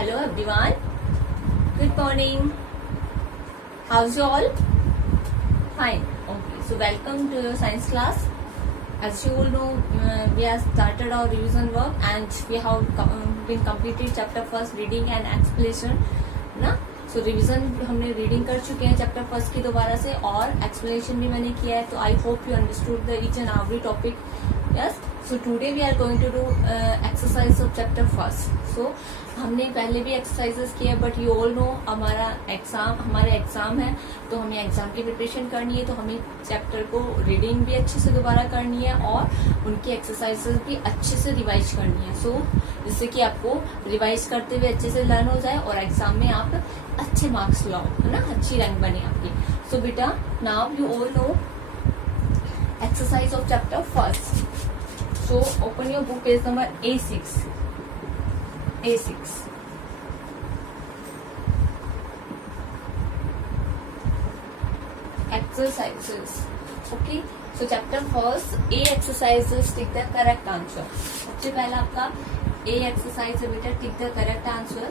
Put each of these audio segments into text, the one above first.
Hello everyone. Good morning. How's you all? Fine. Okay. So welcome to your science class. As you all know, we have started our revision work and we have been completed chapter first reading and explanation. ना सो revision हमने reading कर चुके हैं chapter first की दोबारा से और explanation भी मैंने किया है. तो I hope you understood the each and every topic. Yes. So today we are going to do exercise of chapter first. So हमने पहले भी एक्सरसाइजेस किए बट यू ऑल नो हमारे एग्जाम है तो हमें एग्जाम की प्रिपरेशन करनी है. तो हमें चैप्टर को रीडिंग भी अच्छे से दोबारा करनी है और उनकी एक्सरसाइजेस भी अच्छे से रिवाइज करनी है. सो जिससे कि आपको रिवाइज करते हुए अच्छे से लर्न हो जाए और एग्जाम में आप अच्छे मार्क्स लाओ, है ना, अच्छी रैंक बने आपकी. सो बेटा now you all no exercise of chapter first. So open your book page number A6. Exercises. Okay. So chapter first A exercises. Take the correct answer. सबसे पहला आपका A exercise है बेटा. Take the correct answer.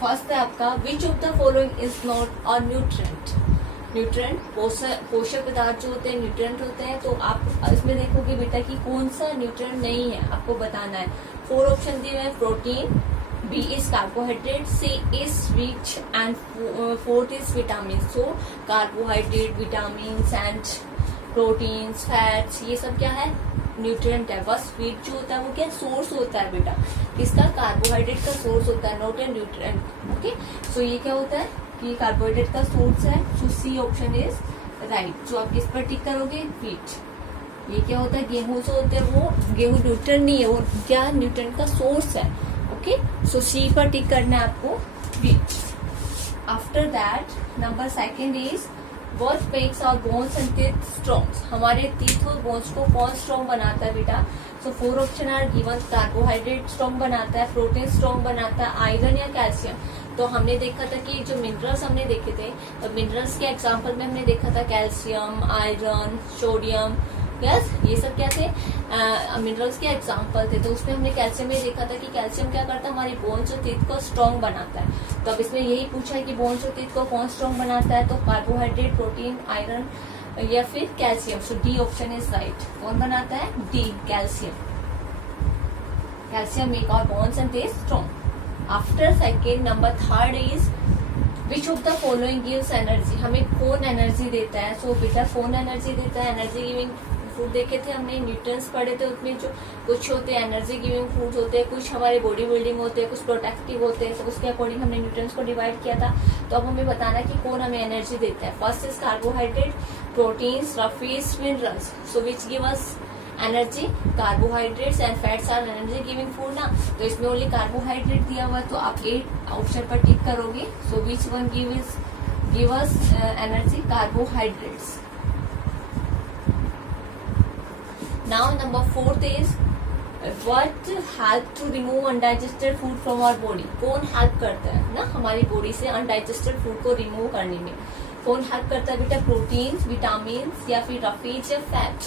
First है आपका विच of the following is not a nutrient. Nutrient पोषक पदार्थ जो होते हैं न्यूट्रेंट होते हैं. तो आप इसमें देखोगे बेटा कि कौन सा न्यूट्रेंट नहीं है आपको बताना है. 4 ऑप्शन दिए हुए. Protein, B is carbohydrate, C is rich and 4th is vitamins. So carbohydrate, vitamins and proteins, fats ये सब क्या है न्यूट्रिएंट है. बस स्वीट जो होता है वो क्या सोर्स होता है बेटा किसका कार्बोहाइड्रेट का सोर्स होता है, not a nutrient. Okay. So ये क्या होता है कि कार्बोहाइड्रेट का सोर्स है. सो सी ऑप्शन इज राइट. जो आप किस पर टिक करोगे व्हीट. ये क्या होता है गेहूं जो होते हैं वो गेहूं न्यूट्रिएंट नहीं है, वो क्या न्यूट्रिएंट का सोर्स है. ओके. सो सी पर टिक करना है आपको wheat. After that number second is What makes our bones and teeth strong? हमारे teeth और bones को कौन strong बनाता है बेटा. So 4 option are given. Carbohydrate strong बनाता है, प्रोटीन strong बनाता है, आयरन या कैल्शियम. तो हमने देखा था कि जो मिनरल्स हमने देखे थे तो मिनरल्स के एग्जांपल में हमने देखा था कैल्शियम, आयरन, सोडियम. यस ये सब क्या थे मिनरल्स के एग्जांपल थे. तो उसमें हमने कैल्शियम में देखा था कि कैल्शियम क्या करता है हमारी बोन्स और टीथ को स्ट्रॉन्ग बनाता है. तो अब इसमें यही पूछा है कि बोन्स और टीथ को कौन स्ट्रॉन्ग बनाता है. तो कार्बोहाइड्रेट, प्रोटीन, आयरन या फिर calcium. So D option is right. कौन बनाता है D calcium. Calcium make our bones and teeth strong. After second number third is which of the following gives energy. हमें कौन एनर्जी देता है. सो बेटा कौन एनर्जी देता है. एनर्जी गिविंग फूड देखे थे हमने, न्यूट्रिएंट्स पढ़े थे. उसमें जो कुछ होते हैं एनर्जी गिविंग फूड्स होते हैं, कुछ हमारे बॉडी बिल्डिंग होते हैं, कुछ प्रोटेक्टिव होते हैं. तो उसके अकॉर्डिंग हमने न्यूट्रिएंट्स को डिवाइड किया था. तो अब हमें बताना कि कौन हमें एनर्जी देता है. First is carbohydrate, proteins, roughage, minerals. So which give us energy. Carbohydrates and fats are energy giving food ना. तो इसमें ओनली कार्बोहाइड्रेट दिया हुआ है तो आप ए ऑप्शन पर टिक करोगे. So which one give us energy. Carbohydrates. Now number 4th is what help to remove undigested food from our body. कौन हेल्प करता है ना हमारी बॉडी से अनडाइजेस्टेड फूड को रिमूव करने में. कौन हेल्प करता है बेटा. प्रोटीन, विटामिन या फिर रफेज या फैट.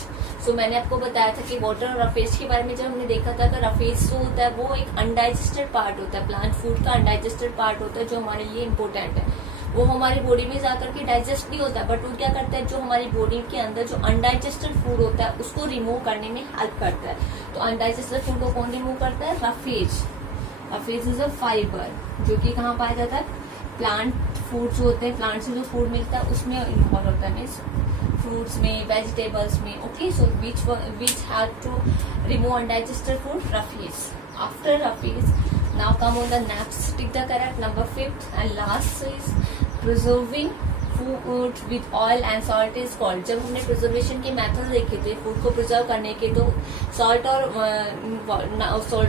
सो मैंने आपको बताया था कि वाटर और रफेज के बारे में जब हमने देखा था तो रफेज जो होता है वो एक अनडाइजेस्टेड पार्ट होता है, प्लांट फूड का अनडाइजेस्टेड पार्ट होता है जो हमारे लिए इम्पोर्टेंट है. वो हमारी बॉडी में जाकर के डाइजेस्ट नहीं होता है बट वो क्या करता है जो हमारी बॉडी के अंदर जो अनडाइजेस्टेड फूड होता है उसको रिमूव करने में हेल्प करता है. तो अनडाइजेस्टेड फूड को कौन रिमूव करता है. Roughage. Roughage is a fibre जो कि कहाँ पाया जाता है प्लांट फूड जो होते हैं, प्लांट से जो फूड मिलता है उसमें इन्वॉल्व होता है, मीन्स फ्रूट्स में, वेजिटेबल्स में. Okay. So which help to remove undigested food. Roughage. After roughage now come on the next. Tick the correct. number 5th and last is preserving food with oil and salt is called. जब हमने preservation के method देखे थे food को preserve करने के तो salt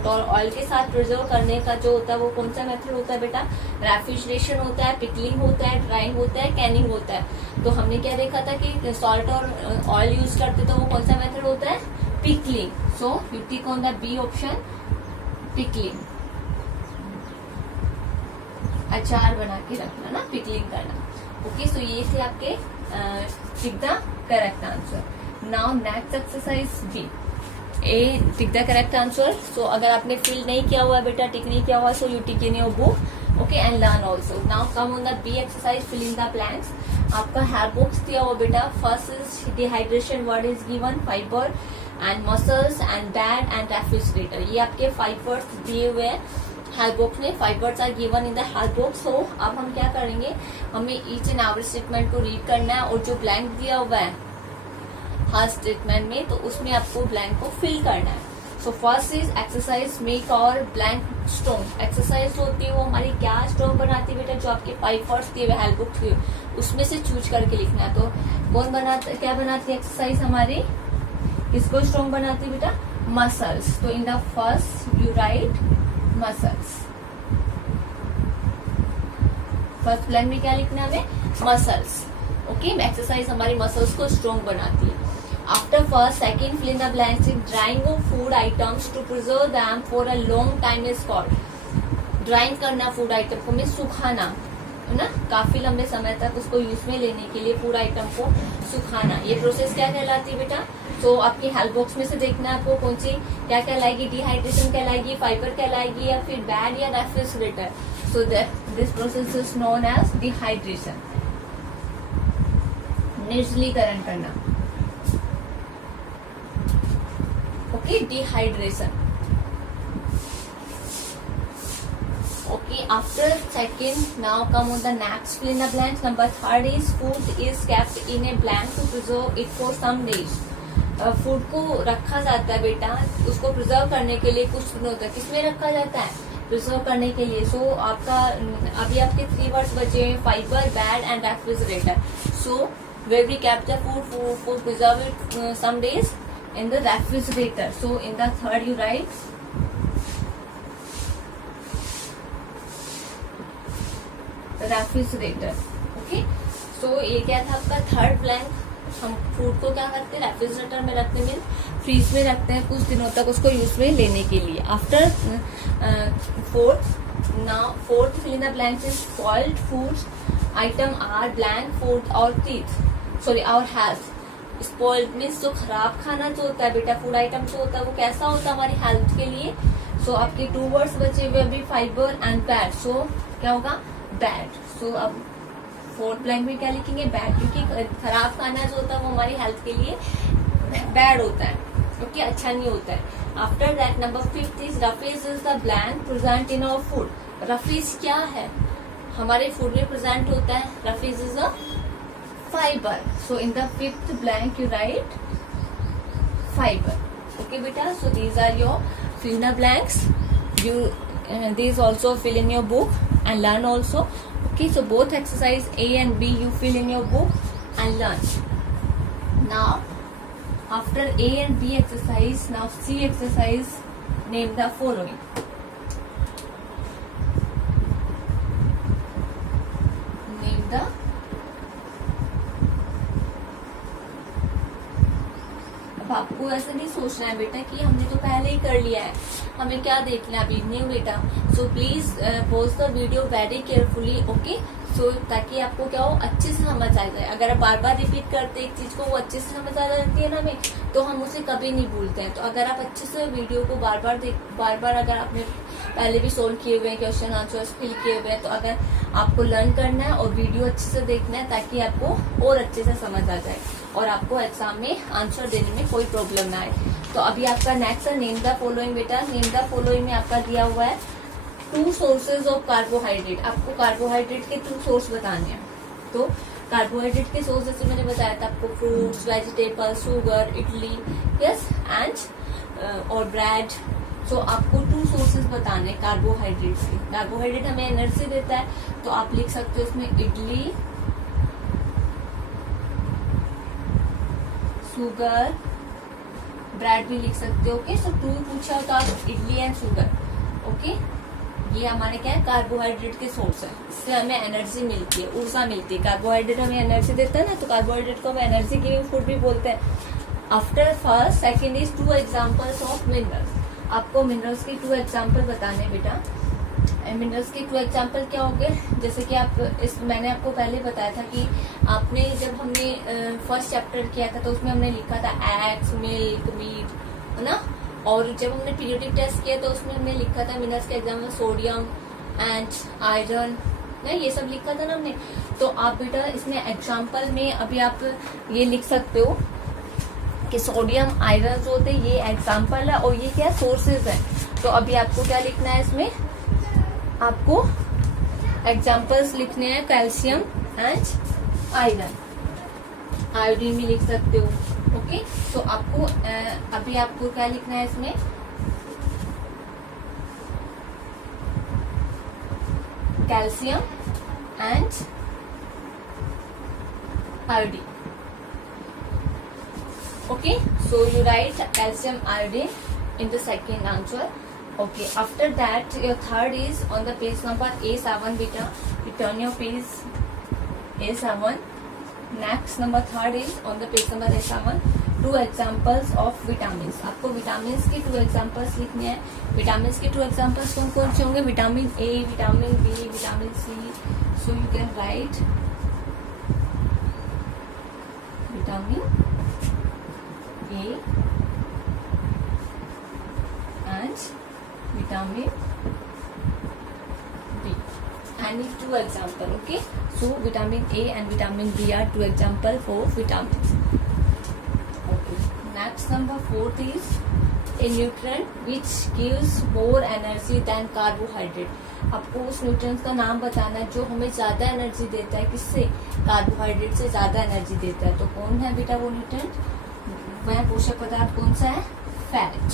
और ऑयल के साथ प्रिजर्व करने का जो होता है वो कौन सा मेथड होता है बेटा. रेफ्रिजरेशन होता है, पिकलिंग होता है, ड्राइंग होता है, कैनिंग होता है. तो हमने क्या देखा था कि सॉल्ट और ऑयल यूज करते तो वो कौन सा मेथड होता है pickling. So you tick on the B option pickling. अचार बना के रखना ना, पिकलिंग करना. ओके. सो ये थे आपके tick the correct answer. Now next exercise B. A, tick the correct answer. So अगर आपने फिल नहीं किया हुआ है बेटा, टिक नहीं किया हुआ, so you tick in your book. Okay, and learn also. Now come on the B exercise, fill in the blanks. आपका हेयर बुक्स दिया हुआ बेटा. First is dehydration, word is given, fiber and muscles and bad and refrigerator. ये आपके 5 words दिए हुए हैं hair book में. 5 words are given in the here book. So अब हम क्या करेंगे, हमें ईच एंड एवरी स्टेटमेंट को रीड करना है, और जो ब्लैंक दिया हुआ है हर स्टेटमेंट में, तो उसमें आपको ब्लैंक को फिल करना है. So first is exercise make और ब्लैंक स्ट्रॉन्ग. एक्सरसाइज होती है वो हमारी क्या स्ट्रॉन्ग बनाती है बेटा, जो आपके 5 वर्ड्स दिए हुए हेल्प बुक दिए उसमें से चूज करके लिखना है. तो कौन बनाता, क्या बनाती है एक्सरसाइज हमारी, किसको स्ट्रॉन्ग बनाती है बेटा, मसल्स. तो in the first you write muscles. First blank में क्या लिखना है हमें, मसल्स. ओके, एक्सरसाइज हमारी मसल्स को स्ट्रॉन्ग बनाती है. After first second fill in the blanks. Drying of food items to preserve them for a long time is called. Drying करना फूड आइटम को, में सुखाना है ना, काफी लंबे समय तक उसको यूज में लेने के लिए फूड आइटम को सुखाना. ये प्रोसेस क्या कहलाती है बेटा, तो आपकी हेल्प बॉक्स में से देखना है आपको कौन सी क्या कहलाएगी, डिहाइड्रेशन कहलाएगी, फाइबर कहलाएगी, या फिर बैड या refrigerator. So this process is known as dehydration, निर्जलीकरण करना. Okay, dehydration. Okay, after second now come on the next fill in the blanks. Number third is food is kept in a blank to preserve it for some days. फूड को रखा जाता है बेटा, उसको preserve करने के लिए कुछ दिनों तक. किसमें रखा जाता है, प्रिजर्व करने के लिए. सो आपका अभी आपके 3 वर्ड्स बचे हैं, fibre, bad and refrigerator. So where we kept the food for preserve it some days in the refrigerator. So in the third you write refrigerator. Okay, so ये क्या था आपका थर्ड ब्लैंक. हम फूड को क्या करते हैं, रेफ्रिजरेटर में रखते हैं, फ्रीज में रखते हैं कुछ दिनों तक उसको यूज में लेने के लिए. After fourth fill in the blanks is spoiled foods item are blank food और टीथ, सॉरी और हेल्थ. स्पॉइल्ड मीन्स जो खराब खाना जो होता है बेटा, फूड आइटम जो होता है वो कैसा होता है हमारी हेल्थ के लिए. सो आपके 2 वर्ड्स बचे हुए अभी, फाइबर एंड बैड. सो क्या होगा, बैड. सो अब फोर्थ ब्लैंक में क्या लिखेंगे, बैड, क्योंकि खराब खाना जो होता है वो हमारी हेल्थ के लिए बैड होता है. ओके, अच्छा नहीं होता है. After that number 5th is roughage is the blank present in our food. Roughage क्या है, हमारे फूड में प्रेजेंट होता है. Roughage is a fibre. So in the 5th blank you write fibre. Okay बेटा, so these are your fill in the blanks. You these also fill in your book and learn also. Okay, so both exercise A and B you fill in your book and learn. Now after A and B exercise, now C exercise, name the following. Name the आपको ऐसा नहीं सोचना है बेटा कि हमने तो पहले ही कर लिया है, हमें क्या देखना है अभी न्यू बेटा. So please pause the video very carefully. Okay, so ताकि आपको क्या हो, अच्छे से समझ आ जाए. अगर आप बार बार रिपीट करते एक चीज को, वो अच्छे से समझ आ जाती है ना हमें, तो हम उसे कभी नहीं भूलते हैं. तो अगर आप अच्छे से वीडियो को बार बार अगर आपने पहले भी सोल्व किए हुए हैं, क्वेश्चन आंसर फिल किए हुए हैं, तो अगर आपको लर्न करना है और वीडियो अच्छे से देखना है ताकि आपको और अच्छे से समझ आ जाए और आपको एग्जाम में आंसर देने में कोई प्रॉब्लम ना आए. तो अभी आपका नेक्स्ट है नेम द फॉलोइंग बेटा. नेम द फॉलोइंग में आपका दिया हुआ है 2 सोर्सेज ऑफ कार्बोहाइड्रेट. आपको कार्बोहाइड्रेट के 2 सोर्स बताने हैं. तो कार्बोहाइड्रेट के सोर्स जैसे मैंने बताया था आपको, fruits, vegetable, sugar, idli, yes, and और ब्रेड. सो आपको 2 सोर्सेज बताने हैं कार्बोहाइड्रेट के. कार्बोहाइड्रेट हमें एनर्जी देता है, तो आप लिख सकते हो इसमें इडली, शुगर, ब्रेड भी लिख सकते हो. ओके, सो 2 पूछा तो आप इडली एंड शुगर. ओके, ये हमारे क्या है, कार्बोहाइड्रेट के सोर्स है. इससे हमें एनर्जी मिलती है, ऊर्जा मिलती है. कार्बोहाइड्रेट हमें एनर्जी देता है ना, तो कार्बोहाइड्रेट को हम एनर्जी गिविंग फूड भी बोलते हैं. After first second is 2 examples of minerals. आपको मिनरल्स के 2 एग्जाम्पल बताने बेटा. मिनरल्स के 2 एग्जाम्पल क्या हो गए, जैसे कि आप मैंने आपको पहले बताया था कि आपने जब हमने फर्स्ट चैप्टर किया था तो उसमें हमने लिखा था एग्स, मिल्क, मीट, है ना। और जब हमने पीरियोडिक टेस्ट किया तो उसमें हमने लिखा था मिनरल्स के एग्जाम्पल सोडियम एंड आयरन, नहीं ये सब लिखा था ना हमने। तो आप बेटा इसमें एग्जाम्पल में अभी आप ये लिख सकते हो कि सोडियम आयरन जो होते हैं ये एग्जाम्पल है और ये क्या सोर्सेज है। तो अभी आपको क्या लिखना है इसमें, आपको एग्जाम्पल्स लिखने हैं कैल्शियम एंड आयरन, आयोडीन भी लिख सकते हो। ओके, तो आपको अभी आपको क्या लिखना है इसमें, calcium and iodine. Okay, so you write calcium iodine in the second answer. Okay, after that your third is on the page number A7 beta. You turn your page A7. Next number third is on the page number A7. 2 examples of vitamins. आपको vitamins के 2 examples लिखने हैं। vitamins के 2 examples कौन कौन से होंगे, vitamin A, vitamin B, vitamin C. So you can write vitamin A and vitamin B. I need 2 example. Okay, so vitamin A and vitamin B are 2 example for vitamins. Okay, next number 4th is a nutrient which gives more energy than carbohydrate. आपको उस nutrients का नाम बताना है जो हमें ज्यादा energy देता है, किससे, कार्बोहाइड्रेट से ज्यादा एनर्जी देता है। तो कौन है बेटा वो न्यूट्रिएंट, वह पोषक पदार्थ कौन सा है, fat.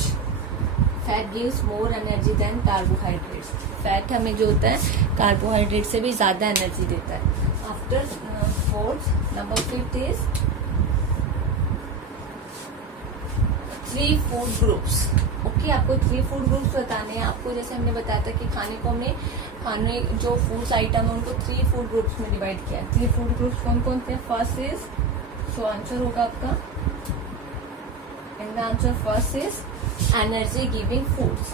Fat gives more energy than carbohydrates. Fat हमें जो होता है कार्बोहाइड्रेट से भी ज्यादा एनर्जी देता है। After 4th, number 5th is 3 food groups. Okay, आपको 3 फूड ग्रुप्स बताने हैं। आपको जैसे हमने बताया था कि खाने जो फूड्स आइटम है उनको 3 फूड ग्रुप्स में डिवाइड किया है। 3 फूड ग्रुप्स कौन कौन थे, फर्स्ट इज, सो आंसर होगा आपका, and the answer first is energy giving foods.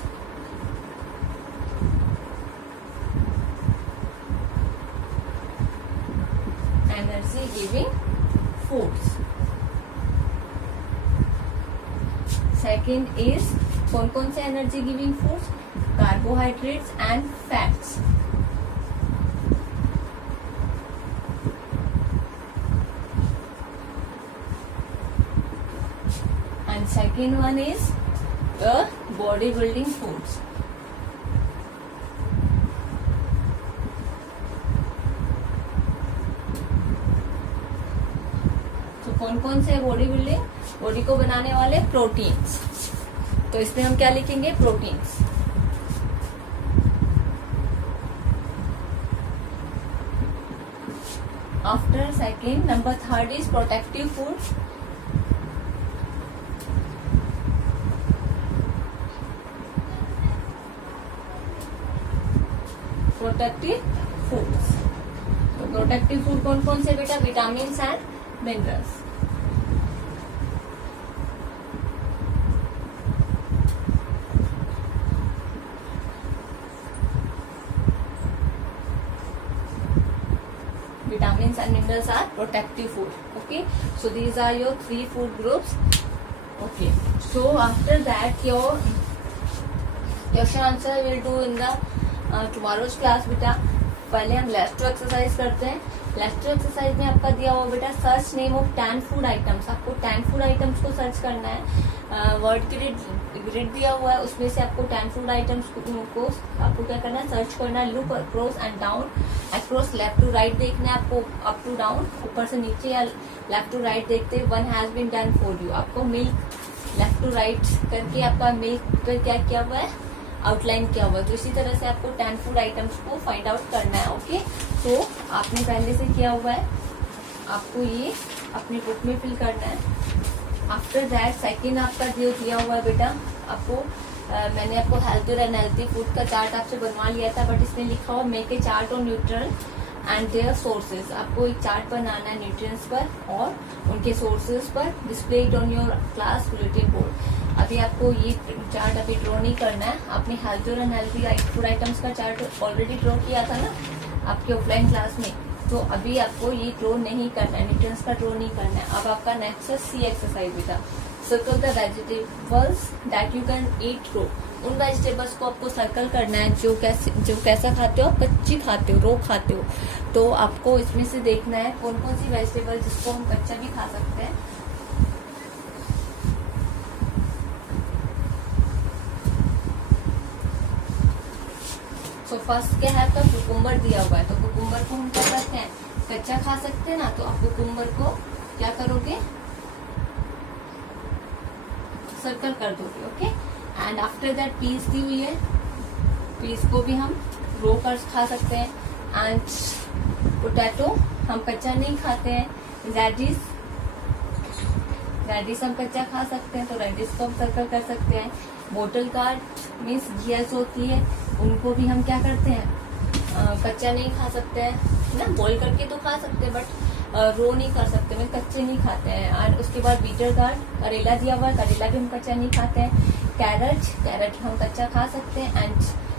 Energy giving foods. Second is कौन कौन से energy giving foods, carbohydrates and fats. And second one is the bodybuilding foods. तो कौन कौन से बॉडी बिल्डिंग, बॉडी को बनाने वाले प्रोटीन्स। तो इसमें हम क्या लिखेंगे, proteins. After second, number 3rd is protective food. Protective foods, तो प्रोटेक्टिव फूड कौन कौन से बेटा, vitamin and minerals. Vitamins and minerals are protective food. Okay, so these are your 3 food groups. Okay, so after that your question answer will do in the tomorrow's class बेटा। पहले हम let's do exercise करते हैं। Let's do exercise में आपका दिया हुआ बेटा search name of 10 food items. आपको 10 फूड आइटम्स को सर्च करना है। वर्ड ग्रिड दिया हुआ है, उसमें से आपको 10 फूड आइटम्स को आपको क्या करना है, सर्च करना है। Look across and down, across left to right देखना है आपको, अप टू डाउन, ऊपर से नीचे या लेफ्ट टू राइट देखते। 1 has been done for you. आपको मिल्क लेफ्ट टू राइट करके आपका मिल्क पर क्या किया हुआ है, आउटलाइन किया हुआ है। तो इसी तरह से आपको 10 फूड आइटम्स को फाइंड आउट करना है। ओके, तो आपने पहले से किया हुआ है, आपको ये अपनी बुक में फिल करना है। आफ्टर दैट सेकेंड आपका जो दिया हुआ है बेटा, आपको मैंने आपको हेल्थी और अनहेल्थी फूड का चार्ट आपसे बनवा लिया था, बट इसमें लिखा हुआ make a chart on nutrient and their sources. आपको एक चार्ट बनाना है न्यूट्रिएंट्स पर और उनके सोर्सेज पर, display it on your class bulletin board. अभी आपको ये चार्ट अभी ड्रॉ नहीं करना है, आपने हेल्थी और अनहेल्थी फूड आइटम्स का चार्ट ऑलरेडी ड्रॉ किया था ना आपके ऑफलाइन क्लास में, तो अभी आपको ये ड्रॉ नहीं करना है, न्यूट्रिएंट्स का ड्रॉ नहीं करना है। अब आपका नेक्स्ट है सी एक्सरसाइज बेटा, circle the vegetables that you can eat raw. उन वेजिटेबल्स को आपको सर्कल करना है जो कैसा खाते हो, कच्ची खाते हो, रो खाते हो। तो आपको इसमें से देखना है कौन कौन सी वेजिटेबल जिसको हम कच्चा भी खा सकते हैं। तो फर्स्ट क्या है आपका, कुकुम्बर दिया हुआ है, तो कुकुम्बर को हम क्या करते हैं, कच्चा खा सकते हैं ना, तो आप कुकुम्बर को क्या करोगे, सर्कल कर दोगे। Okay, and after that peas दी हुई है, पीस को भी हम रो कर खा सकते हैं। एंड पोटैटो हम कच्चा नहीं खाते हैं, रेडिश हम कच्चा खा सकते हैं, तो रेडिश को हम सर्कल कर सकते हैं। बोटल गार्ड मीन्स घियास होती है, उनको भी हम क्या करते हैं, कच्चा नहीं खा सकते हैं ना, बॉईल करके तो खा सकते हैं बट रो नहीं कर सकते, मैं कच्चे नहीं खाते हैं। और उसके बाद बीटर गार्ड, करेला दिया हुआ है, करेला भी हम कच्चा नहीं खाते हैं। कैरेट हम कच्चा खा सकते हैं। And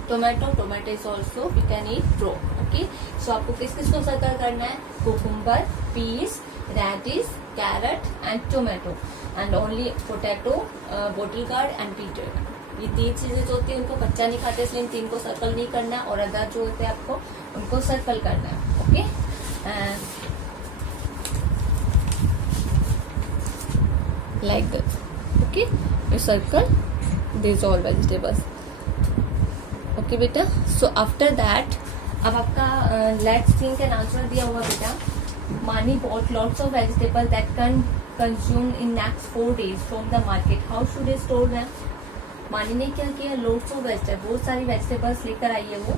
tomato is also we can eat raw. Okay, so आपको किस किस को सर्कल करना है, cucumber, peas, radish, carrot and tomato, and only potato, bottle gourd and bitter. ये 3 चीजें जो होती है उनको कच्चा नहीं खाते, इसलिए इन 3 को सर्कल नहीं करना है, और अदर जो होते हैं आपको उनको सर्कल करना है। Okay, like this. Okay, you circle these all vegetables. Okay बेटा, so after that अब आपका let's think and answer दिया हुआ बेटा, Mani bought lots of vegetables that can consume in next 4 days from the market. How should he store them? मानी ने क्या किया, लोट्स ऑफ वेजिटेबल, बहुत सारी वेजिटेबल्स लेकर आई है वो,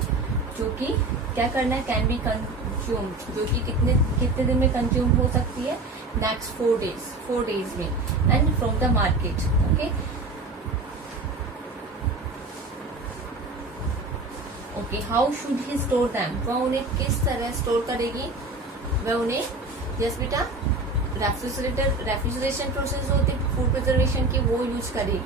जो कि क्या करना है, कैन बी कंज्यूम, जो कि कितने दिन में कंज्यूम हो सकती है, नेक्स्ट 4 डेज में, and from the market. Okay, how should he store them, वह उन्हें किस तरह स्टोर करेगी, वह उन्हें जस्ट बेटा रेफ्रिजरेशन प्रोसेस होती है फूड प्रिजर्वेशन की, वो यूज करेगी,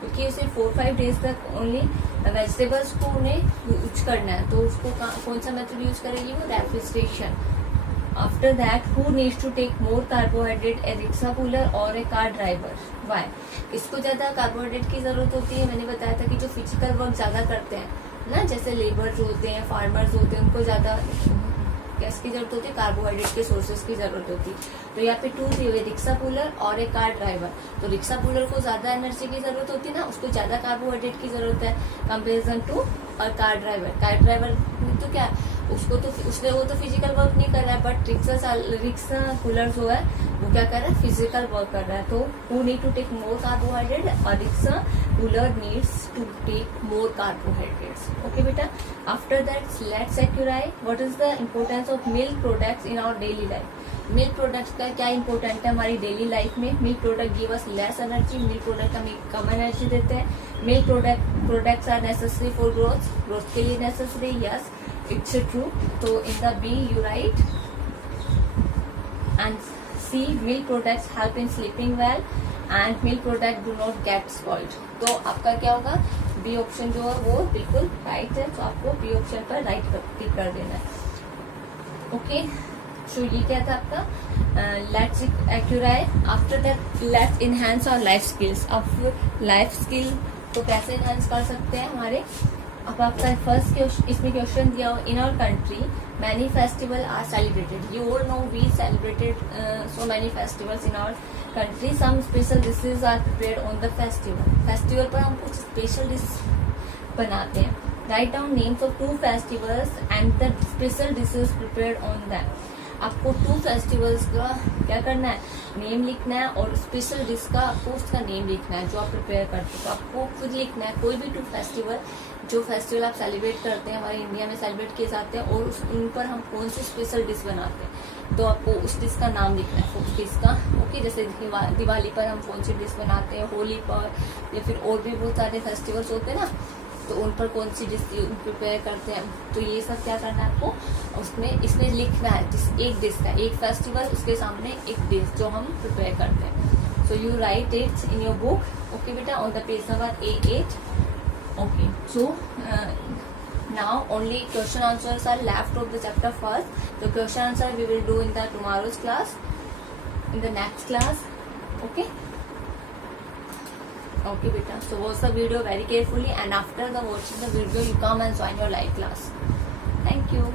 क्योंकि उसे 4-5 डेज तक ओनली वेजिटेबल्स को उन्हें यूज करना है, तो उसको कौन सा मेथड यूज करेगी, वो refrigeration. After that who needs to take more carbohydrate, a rickshaw puller और ए कार ड्राइवर। वाई, इसको ज्यादा कार्बोहाइड्रेट की जरूरत होती है, मैंने बताया था कि जो फिजिकल वर्क ज्यादा करते हैं ना, जैसे लेबर जो होते हैं, फार्मर्स होते हैं, उनको ज्यादा गैस की जरूरत होती है, कार्बोहाइड्रेट के सोर्सेज की जरूरत होती है। तो यहाँ पे 2 दी हुई, रिक्शा पुलर और एक कार ड्राइवर। तो रिक्शा पुलर को ज्यादा एनर्जी की जरूरत होती है ना, उसको ज्यादा कार्बोहाइड्रेट की जरूरत है कंपेरिजन टू और कार ड्राइवर तो क्या, उसको तो उसने वो तो फिजिकल वर्क नहीं कर रहा है, बट रिक्शा पुलर जो है वो क्या कर रहा है, फिजिकल वर्क कर रहा है। तो who need to take more carbohydrate, और rickshaw puller needs to take more carbohydrates. Okay बेटा, after that let's acquire what is the importance of milk products in our daily life. Milk products का क्या important है हमारी daily life में। Milk product give us less energy, milk product हमें कम energy देते हैं। Milk products are necessary for growth के लिए नेसेसरी, यस इट्स ट्रू। तो in the B you write, and C milk products help in sleeping well, and milk product do not get spoiled. तो आपका क्या होगा, B option जो है वो बिल्कुल राइट है, तो आपको बी ऑप्शन पर राइट टिक कर देना है। ओके, सो ये क्या था आपका, let's acquire. After that let's enhance our life skills. अब लाइफ स्किल तो कैसे इनहेंस कर सकते हैं हमारे, अब आपका फर्स्ट इसमें क्वेश्चन दिया हो, in our country many festival are celebrated. You all know we celebrated so many festivals in our country. Some special dishes are prepared on the festival पर हम कुछ स्पेशल डिश बनाते हैं। Write down names of 2 festivals and the special dishes prepared on them. आपको 2 festivals का क्या करना है, नेम लिखना है, और स्पेशल डिश का आपको उसका नेम लिखना है जो आप प्रिपेयर करते हो। तो आपको खुद लिखना है कोई भी 2 फेस्टिवल जो फेस्टिवल आप सेलिब्रेट करते हैं, हमारे इंडिया में सेलिब्रेट किए जाते हैं, और उन पर हम कौन सी स्पेशल डिश बनाते हैं, तो आपको उस डिश का नाम लिखना है, फूड डिश का। ओके, जैसे दिवाली पर हम कौन सी डिश बनाते हैं, होली पर, या फिर और भी बहुत सारे फेस्टिवल्स होते हैं ना, तो उन पर कौन सी डिश प्रिपेयर करते हैं। तो ये सब क्या करना है आपको, इसमें लिखना है एक डिश का, एक फेस्टिवल उसके सामने एक डिश जो हम प्रिपेयर करते हैं। So you write it in your book, okay beta, on the page number A8. Okay, so now only question answers are left of the chapter first. The question answer we will do in the tomorrow's class, in the next class. Okay. Okay beta, so watch the video very carefully, and after the watching the video you come and join your live class. Thank you.